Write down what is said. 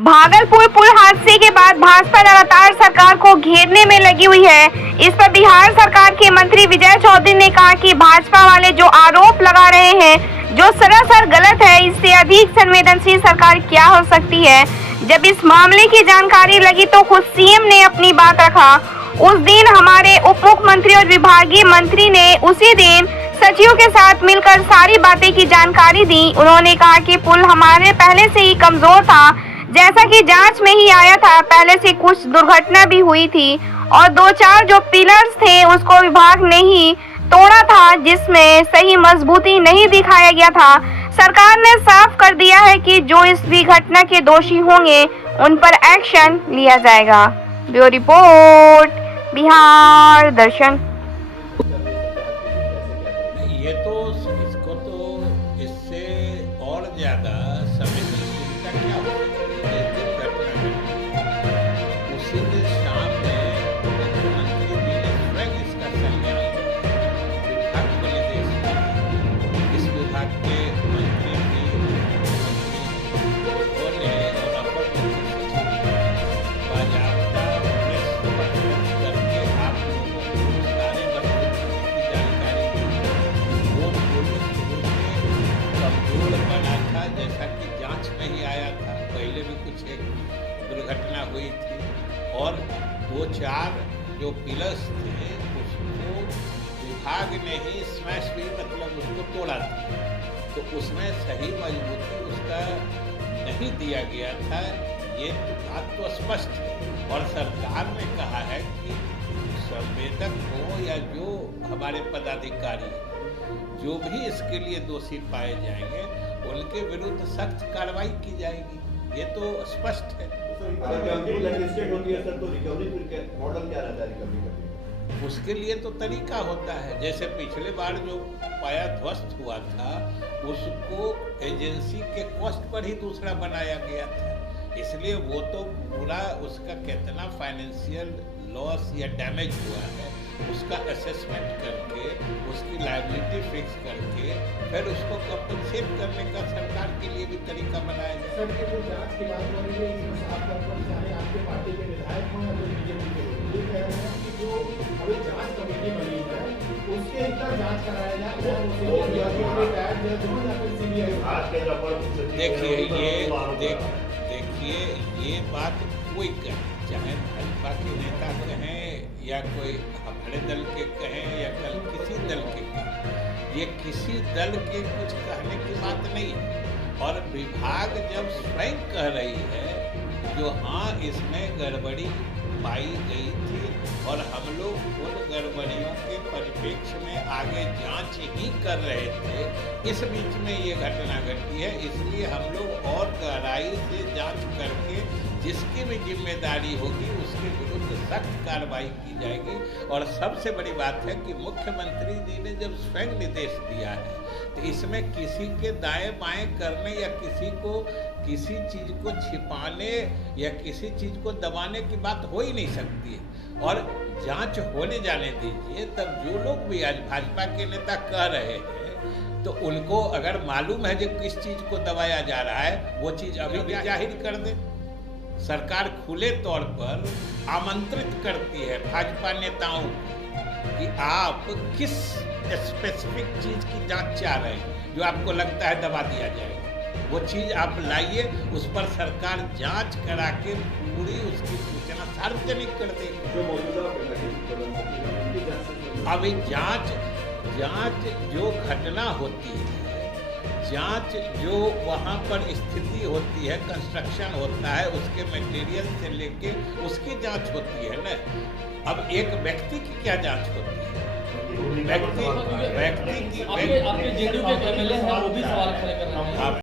भागलपुर पुल हादसे के बाद भाजपा लगातार सरकार को घेरने में लगी हुई है। इस पर बिहार सरकार के मंत्री विजय चौधरी ने कहा कि भाजपा वाले जो आरोप लगा रहे हैं, जो सरासर गलत है, इससे अधिक संवेदनशील सरकार क्या हो सकती है। जब इस मामले की जानकारी लगी तो खुद सीएम ने अपनी बात रखा। उस दिन हमारे उप मुख्यमंत्री और विभागीय मंत्री ने उसी दिन सचिवों के साथ मिलकर सारी बातें की जानकारी दी। उन्होंने कहा कि पुल हमारे पहले से ही कमजोर था, जैसा कि जांच में ही आया था। पहले से कुछ दुर्घटना भी हुई थी और 2-4 जो पिलर्स थे उसको विभाग ने ही तोड़ा था, जिसमें सही मजबूती नहीं दिखाया गया था। सरकार ने साफ कर दिया है कि जो इस घटना के दोषी होंगे उन पर एक्शन लिया जाएगा। ब्यूरो रिपोर्ट, बिहार दर्शन। ये तो इसको तो इससे और ज्यादा संवेदनशीलता क्या हो सकती है। जिस दिन घटना घटी उसी दिन शाम में मुख्यमंत्री जी ने स्वयं इसका संज्ञान विभाग को निर्देश दिया। इस विभाग के मंत्री भी बोले और अपर मुख्य सचिव बाजाबता प्रेस कॉन्फ्रेंस करके आप लोगों को सारे मसले की जानकारी दी। वो पुलिस कमजोर बना था, जैसा कि जांच में ही आया था। पहले भी कुछ एक दुर्घटना हुई थी और 2-4 जो पिलर्स थे उसको विभाग ने ही स्मैश भी मतलब उसको तोड़ा था, तो उसमें सही मजबूती उसका नहीं दिया गया था। ये बात तो स्पष्ट है और सरकार ने कहा है कि संवेदक हो या जो हमारे पदाधिकारी जो भी इसके लिए दोषी पाए जाएंगे उनके विरुद्ध सख्त कार्रवाई की जाएगी। ये तो स्पष्ट है। उसके लिए तो तरीका होता है। जैसे पिछले बार जो पाया ध्वस्त हुआ था उसको एजेंसी के कॉस्ट पर ही दूसरा बनाया गया था, इसलिए वो तो पूरा उसका कितना फाइनेंशियल लॉस या डैमेज हुआ है उसका असेसमेंट करके उसकी लायबिलिटी फिक्स करके फिर उसको कंपनसेट करने का सरकार के लिए भी तरीका बनाया जाए। सर, ये जो जांच की बात हो रही है इसमें साफ तौर पर चाहे आपके पार्टी के विधायक हों या तो बीजेपी के लोग ये कह रहे हैं कि जो अभी जांच कमेटी बनी है उसके अंदर जांच कराया जाए। देखिए ये बात कोई कहे, चाहे भाजपा के नेता कहें या कोई हमारे दल के कहें या कल किसी दल के कहें, ये किसी दल के कुछ कहने की बात नहीं है। और विभाग जब स्वयं कह रही है जो हाँ इसमें गड़बड़ी पाई गई थी और हम लोग उन गड़बड़ियों के परिप्रेक्ष्य में आगे जांच ही कर रहे थे, इस बीच में ये घटना घटी है। इसलिए हम लोग और गहराई से जांच करके जिसकी भी जिम्मेदारी होगी उसके विरुद्ध सख्त कार्रवाई की जाएगी। और सबसे बड़ी बात है कि मुख्यमंत्री जी ने जब स्वयं निर्देश दिया है तो इसमें किसी के दाएं बाएं करने या किसी को किसी चीज़ को छिपाने या किसी चीज़ को दबाने की बात हो ही नहीं सकती है। और जांच होने जाने दीजिए, तब जो लोग भी आज भाजपा के नेता कह रहे हैं तो उनको अगर मालूम है जो किस चीज़ को दबाया जा रहा है वो चीज़ अभी भी जाहिर कर दे। सरकार खुले तौर पर आमंत्रित करती है भाजपा नेताओं को कि आप किस स्पेसिफिक चीज़ की जांच चाह रहे हैं जो आपको लगता है दबा दिया जाएगा, वो चीज़ आप लाइए। उस पर सरकार जांच करा के पूरी उसकी सूचना सार्वजनिक कर देगी। अभी जांच जो घटना होती है, जांच जो वहाँ पर स्थिति होती है, कंस्ट्रक्शन होता है, उसके मटेरियल से लेके उसकी जांच होती है ना। अब एक व्यक्ति की क्या जांच होती है? व्यक्ति की